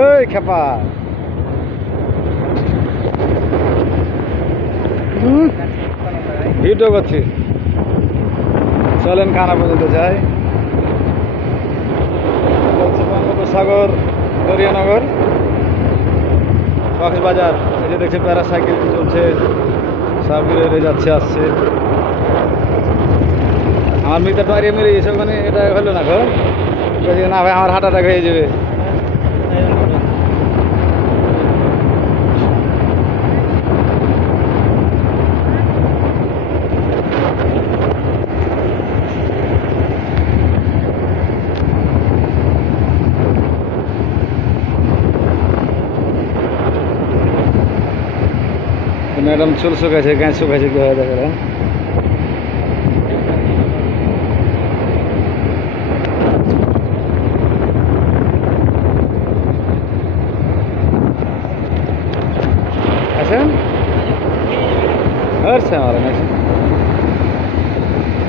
এই খেপা ভিডিও করছি, চলেন কানা পর্যন্ত যাই। হচ্ছে বঙ্গোপসাগর, দরিয়ানগর, কক্সবাজার। এই যে দেখছি প্যারাসাইকেল চলছে, সব ঘুরে যাচ্ছে আসছে। আমার মিটার টারিয়ে মেরে এসব মানে এটা হলো না ঘর, না ভাই আমার হার্ট অ্যাটাক হয়ে যাবে। ম্যাডাম চুল শুকাইছে, গাঁ শুকাইছে, কি হয় দেখেন। আছেন হচ্ছে আমার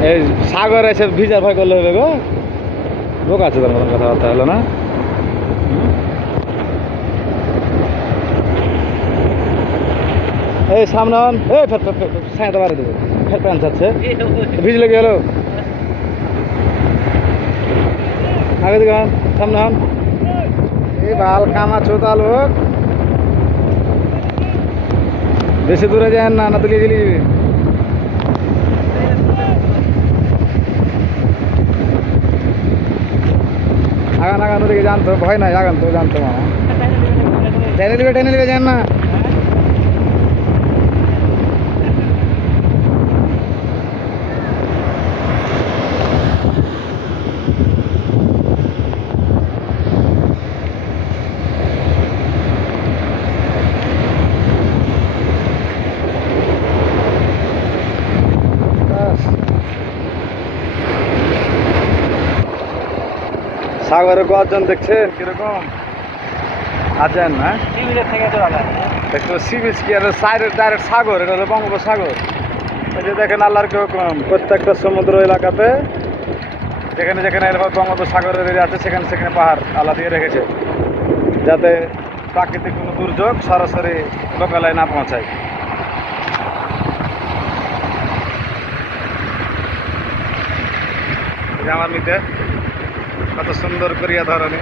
এই সাগর এসে ভিজার ভয় করলে হবে গো, বোকা আছে তার মতন কথাবার্তা হলো না। এই সামনে হন, এই সাঁতে বাড়ি দেবো, ফের প্যান্ট চাচ্ছে ভিজলে গেল। আগে দিকে হন, সামনে হন। এই বাল কামা চোতা লোক, বেশি দূরে যান না, না তুলে গেলি। আগান আগান ওদিকে জানতো, ভয় নাই, আগান তো জানতো মামা। টেনে দিবে যান না। সাগরের গর্জন দেখছেন কিরকম? আছেন না দেখো সি বিচ কি আর ডাইরেক্ট সাগর, এটা হলো বঙ্গোপসাগর। এই যে দেখেন আল্লাহর কিরকম, প্রত্যেকটা সমুদ্র এলাকাতে যেখানে যেখানে বঙ্গোপসাগরের এরিয়া আছে সেখানে সেখানে পাহাড় আল্লাহ দিয়ে রেখেছে, যাতে প্রাকৃতিক কোনো দুর্যোগ সরাসরি লোকালয়ে না পৌঁছায়। আমার মিতে কত সুন্দর করিয়া ধরনে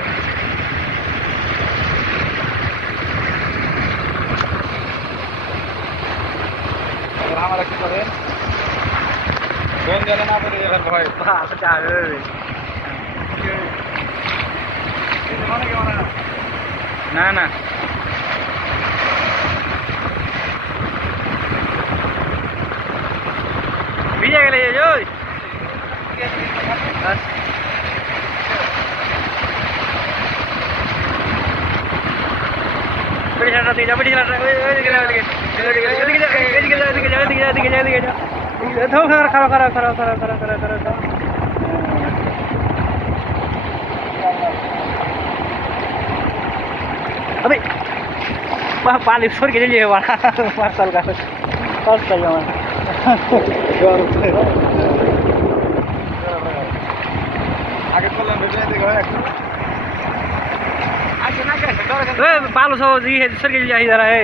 আমরা কি করেন, কোন জায়গা না পড়ে যাবেন ভয় না না। ভিজে গেলে अबे पानी छोड़ के चलिए पाँच साल का आगे बालू सब सर के लिए इधर है।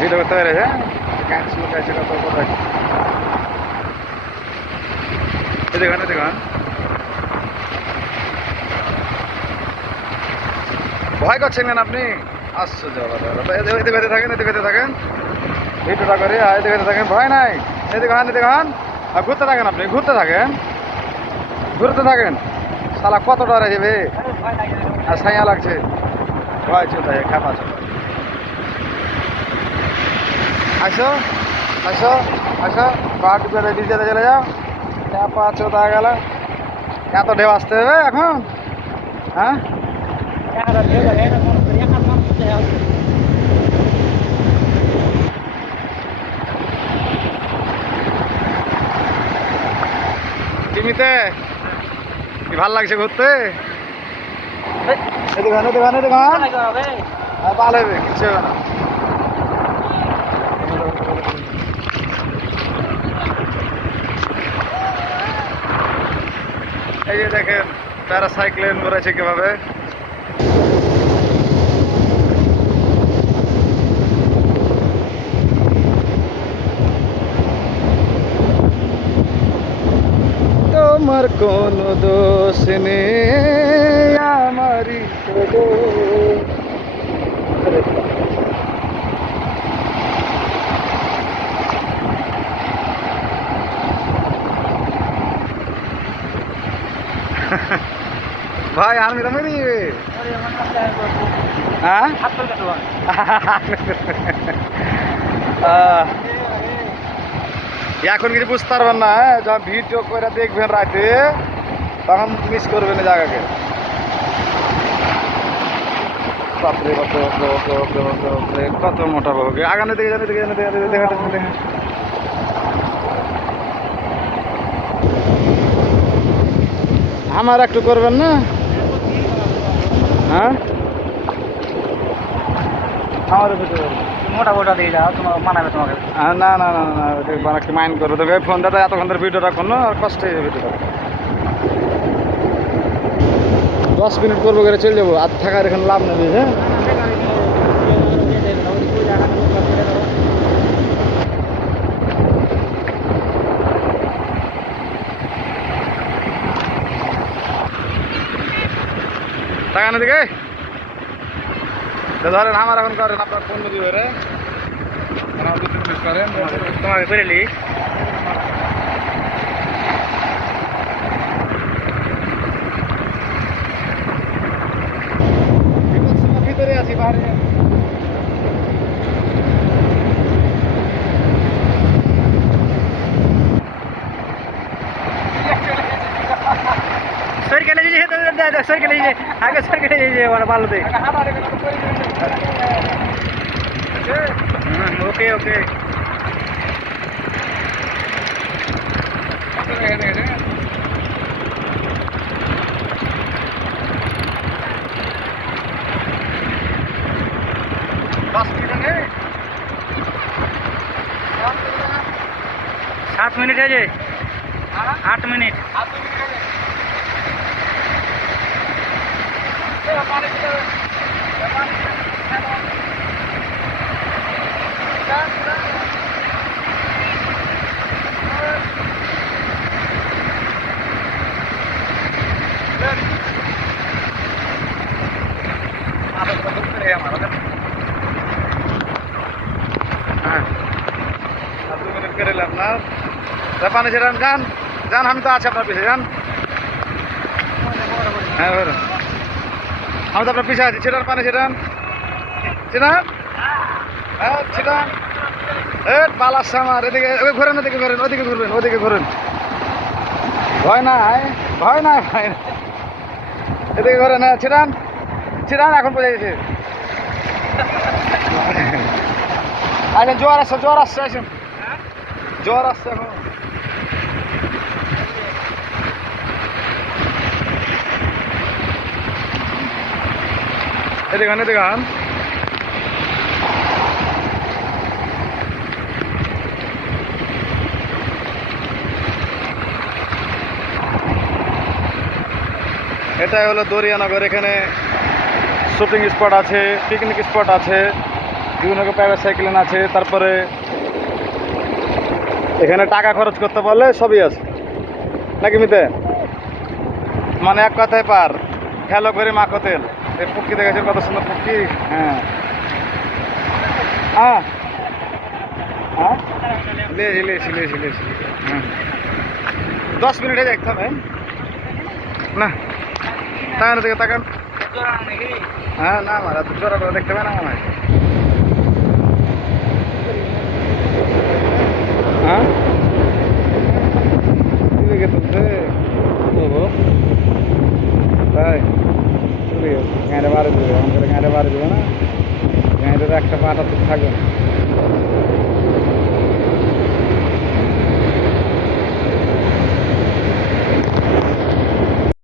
ভিডিও করতে পেরেছে দেখুন দেখুন, ভয় করছেন কেন আপনি? আশ্চর্য, এতে বেঁধে থাকেন, এতে বেঁধে থাকেন, ভিডিওটা করে এতে বেঁধে থাকেন, ভয় নাই। এদিকে হান, এদিকে হান, আর ঘুরতে থাকেন, আপনি ঘুরতে থাকেন, ঘুরতে থাকেন। শালা কত ডরে যাবে, আর ছাইয়া লাগছে, ভয় চলতে খাপা চল। আসো আসো আসো, পাহাড় টুকরে ডিজেতে চলে যাও, চাপা চোদা গেল। এত ঢেউ আসতে হবে এখন, হ্যাঁ? টিমিতে কি ভাল লাগছে ঘুরতে? এদিকে ভালো হবে কিচ্ছু হবে না। এই যে দেখেন প্যারাসাইক্লিন করেছে কিভাবে। তোমার কোনো দোষ নেই আমারই তো দোষ। ভাই আমি তো মেরি হ্যাঁ এখন কিছু বুঝতে পারবেন না, যখন ভিডিও করে দেখবেন রাতে তখন মিস করবেন এই জায়গাকে। বাপরে বাপরে বাপরে বাপরে বাপরে বাপরে কত মোটা বাবুকে আগানে দিকে জানি দিকে জানি দেখা দেখা আমার একটু করবেন না হ্যাঁ আমার মোটা মোটা দিয়ে যাও তোমার মানাবে তোমাকে। না না না না একটু মাইন্ড করবে তবে ফোন দাদা এতক্ষণ ধরে ভিডিও রাখুন না আর কষ্ট হয়ে যাবে ভিডিওটা। 10 মিনিট করবো করে চলে যাবো আর থাকার এখানে লাভ নেবে। হ্যাঁ টাকা না দিকে ধরেন আমার এখন করেন আপনার ফোন দিবে রে করেন তোমাকে করে নি ভিতরে আছি বাইরে सर के लिए तो सर के लिए आगे सर के लिए वाला बाल दे ओके ओके सात मिनट है जी 8 मिनट পানি ছেড়ান যান যান আমি তো আছি আপনার পিছিয়ে যান। হ্যাঁ আমি তো আপনার পিছিয়ে আছি ছেড়ান পানি ছেড়ান ছেড়ান হ্যাঁ ছেড়ান পাল আসছে আমার এদিকে ঘোরেন ওদিকে ঘোরেন ওদিকে ঘুরবেন ওদিকে ঘুরেন ভয় নাই ভয় নাই ভয় নাই এদিকে ঘোরেন হ্যাঁ ছেড়ান ছেড়ান এখন বোঝা গেছে। আচ্ছা জ্বর আসছে আসেন জ্বর আসছে এখন এদিকে এটাই হলো দরিয়ানগর। এখানে শুটিং স্পট আছে পিকনিক স্পট আছে বিভিন্ন প্যারাসাইক্লিং আছে তারপরে এখানে টাকা খরচ করতে পারলে সবই আছে নাকি মিতে মানে এক কথায় পার খেলো করে মাখো তেল। এই পুটকি দেখেছেন কত সুন্দর পুটকি। হ্যাঁ হ্যাঁ হ্যাঁ লেছি হ্যাঁ 10 মিনিটে দেখতে হবে না তাকান দিকে তাকান। হ্যাঁ না আমার এত জোড়া করে দেখতে হবে না মনে হয়। হ্যাঁ দিকে তুলছে তাই গাঁড়ে বাড়ি দেবে আমাদের গাঁড়ে বাড়ি দেবে না গাঁড়ের একটা পাটা তো থাকবে না।